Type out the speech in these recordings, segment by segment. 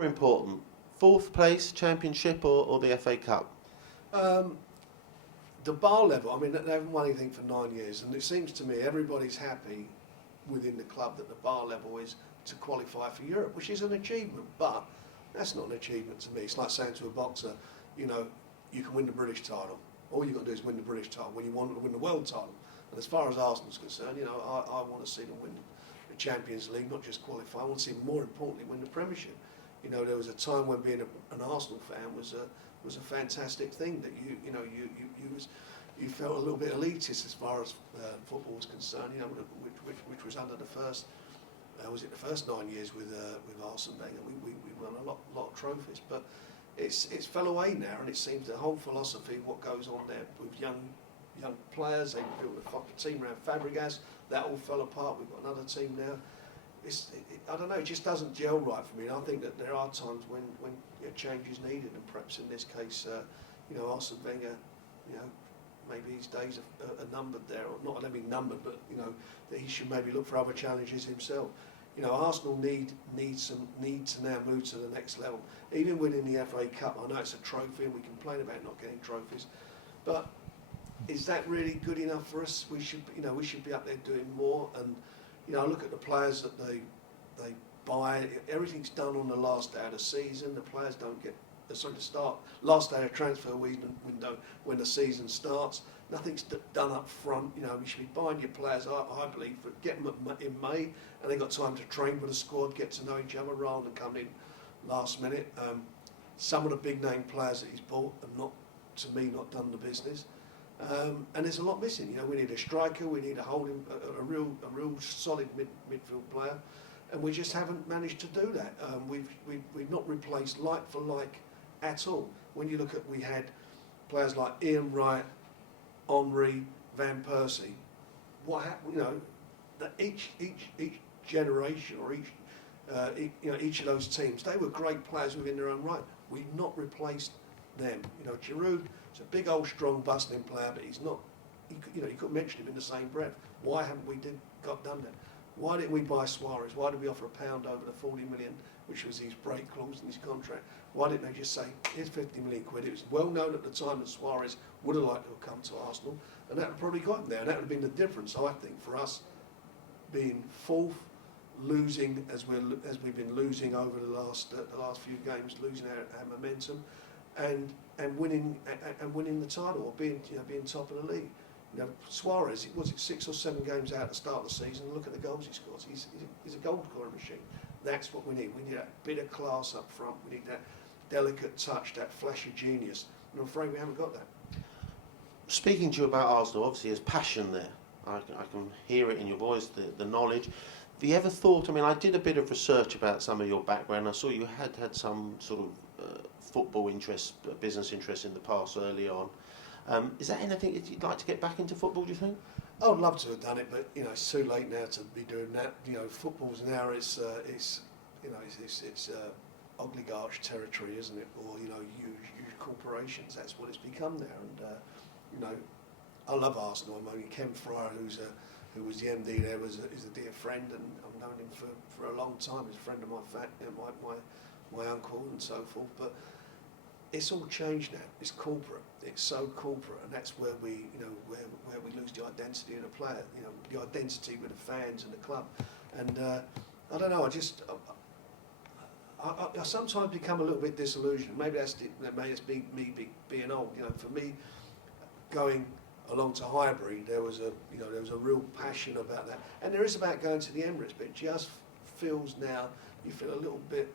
More important, fourth place, Championship or the FA Cup? Um, the bar level, I mean, they haven't won anything for 9 years, and it seems to me everybody's happy within the club that the bar level is to qualify for Europe, which is an achievement, but that's not an achievement to me. It's like saying to a boxer, you know, you can win the British title. All you've got to do is win the British title when you want to win the world title. And as far as Arsenal's concerned, you know, I want to see them win the Champions League, not just qualify. I want to see them, more importantly, win the Premiership. You know, there was a time when being an Arsenal fan was a fantastic thing, that you felt a little bit elitist as far as football was concerned. You know, which was under the first was it the first 9 years with Arsene Wenger. We won a lot of trophies, but it's fell away now, and it seems the whole philosophy of what goes on there with young players. They built a team around Fabregas. That all fell apart. We've got another team now. I don't know, it just doesn't gel right for me. And I think that there are times when change is needed, and perhaps in this case, Arsene Wenger, maybe his days are numbered there, or not, I don't mean numbered, but that he should maybe look for other challenges himself. Arsenal need to now move to the next level. Even winning the FA Cup, I know it's a trophy, and we complain about not getting trophies, but is that really good enough for us? We should be up there doing more. And I look at the players that they buy. Everything's done on the last day of the season. The players don't get last day of transfer window when the season starts. Nothing's done up front. You should be buying your players, I believe, but get them in May, and they've got time to train with the squad, get to know each other rather than coming in last minute. Some of the big name players that he's bought have not done the business. And there's a lot missing. We need a striker, we need a real solid midfield player, and we just haven't managed to do that. We've not replaced like for like at all. When you look at, we had players like Ian Wright, Henry, Van Persie. What happened? That each generation or each of those teams, they were great players within their own right. We've not replaced them. Giroud is a big old strong bustling player, but he's not. You couldn't mention him in the same breath. Why haven't we done that? Why didn't we buy Suarez? Why did we offer £1 over the 40 million, which was his break clause in his contract? Why didn't they just say, here's 50 million quid? It was well known at the time that Suarez would have liked to have come to Arsenal, and that would probably got him there, and that would have been the difference, I think, for us being fourth, losing as we've been losing over the last few games, losing our momentum, and winning the title, or being top of the league. Suarez, was it 6 or 7 games out at the start of the season? Look at the goals he scores. He's a goal scoring machine. That's what we need. We need that bit of class up front. We need that delicate touch, that flash of genius. And I'm afraid we haven't got that. Speaking to you about Arsenal, obviously there's passion there. I can hear it in your voice, the knowledge. Have you ever thought, I did a bit of research about some of your background. I saw you had some sort of football interest, business interest in the past early on. Is that anything that you'd like to get back into football, do you think? I would love to have done it, but it's too late now to be doing that. Football's now it's oligarch territory, isn't it? Or huge corporations. That's what it's become now. And I love Arsenal. Ken Fryer, who was the MD there, is a dear friend, and I've known him for a long time. He's a friend of my uncle and so forth. But it's all changed now. It's corporate. It's so corporate, and that's where we lose the identity of the player. The identity with the fans and the club. And I don't know. I sometimes become a little bit disillusioned. Maybe that's me being old. For me, going along to Highbury, there was a real passion about that, and there is about going to the Emirates. But it just feels now you feel a little bit.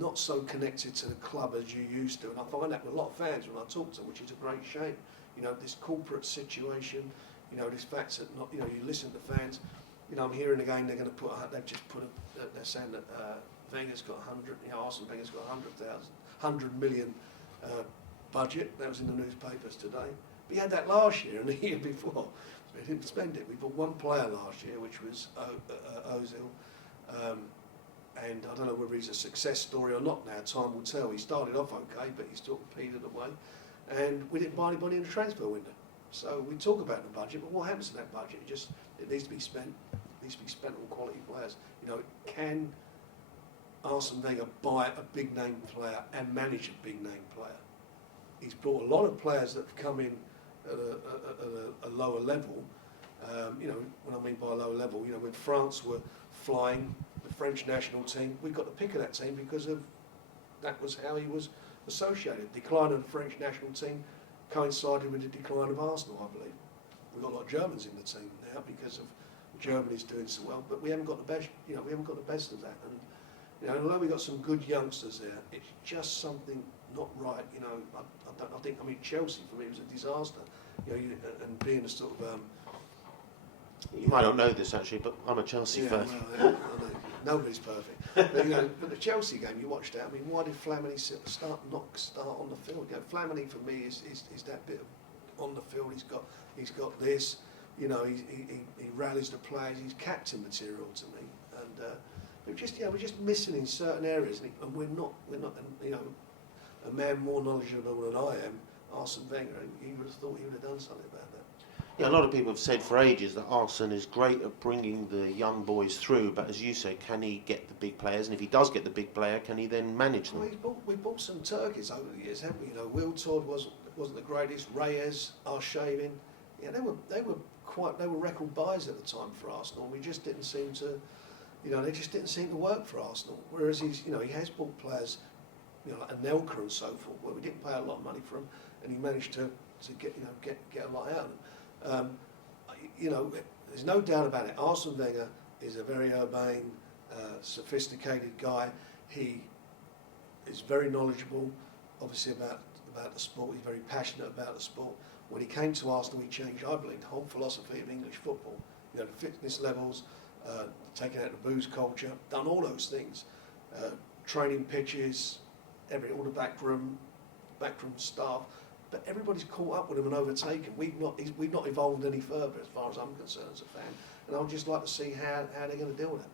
Not so connected to the club as you used to, and I find that with a lot of fans when I talk to them, which is a great shame. This corporate situation, this fact that you listen to fans. I'm hearing again they're saying that Wenger's got 100, Arsene Wenger's got 100 million budget. That was in the newspapers today. We had that last year and the year before. We didn't spend it. We bought one player last year, which was Ozil. And I don't know whether he's a success story or not now. Time will tell. He started off okay, but he's still petered away. And we didn't buy anybody in the transfer window. So we talk about the budget, but what happens to that budget? It needs to be spent. It needs to be spent on quality players. Arsene Wenger buy a big name player and manage a big name player. He's brought a lot of players that have come in at a lower level. You know, what I mean by lower level, you know, when France were flying the French national team, we got the pick of that team because of that was how he was associated. Decline of the French national team coincided with the decline of Arsenal, I believe. We've got a lot of Germans in the team now because of Germany's doing so well, but we haven't got the best. You know, we haven't got the best of that. And you know, although we've got some good youngsters there, it's just something not right. You know, I think. I mean, Chelsea for me was a disaster. You know, and being a sort of You might not know this actually, but I'm a Chelsea fan. well, I know. Nobody's perfect. But, you know, but the Chelsea game, you watched that. I mean, why did Flamini not start on the field? You know, Flamini for me is that bit of on the field. He's got this. You know, he rallies the players. He's captain material to me. And we're just missing in certain areas, and we're not. You know, a man more knowledgeable than I am, Arsene Wenger, he would have thought he would have done something about that. Yeah, a lot of people have said for ages that Arsene is great at bringing the young boys through, but as you say, can he get the big players? And if he does get the big player, can he then manage them? Well, we bought some turkeys over the years, haven't we? You know, Wiltord wasn't the greatest. Reyes, Arshavin, yeah, they were record buys at the time for Arsenal. We just didn't seem to, you know, they just didn't seem to work for Arsenal. Whereas he has bought players, you know, like Anelka and so forth, where we didn't pay a lot of money for him, and he managed to get a lot out of them. You know, there's no doubt about it. Arsene Wenger is a very urbane, sophisticated guy. He is very knowledgeable, obviously about the sport. He's very passionate about the sport. When he came to Arsenal, he changed, I believe, the whole philosophy of English football. You know, the fitness levels, taking out the booze culture, done all those things. Training pitches, all the backroom staff. But everybody's caught up with him and overtaken. We've not evolved any further as far as I'm concerned as a fan. And I'd just like to see how they're going to deal with it.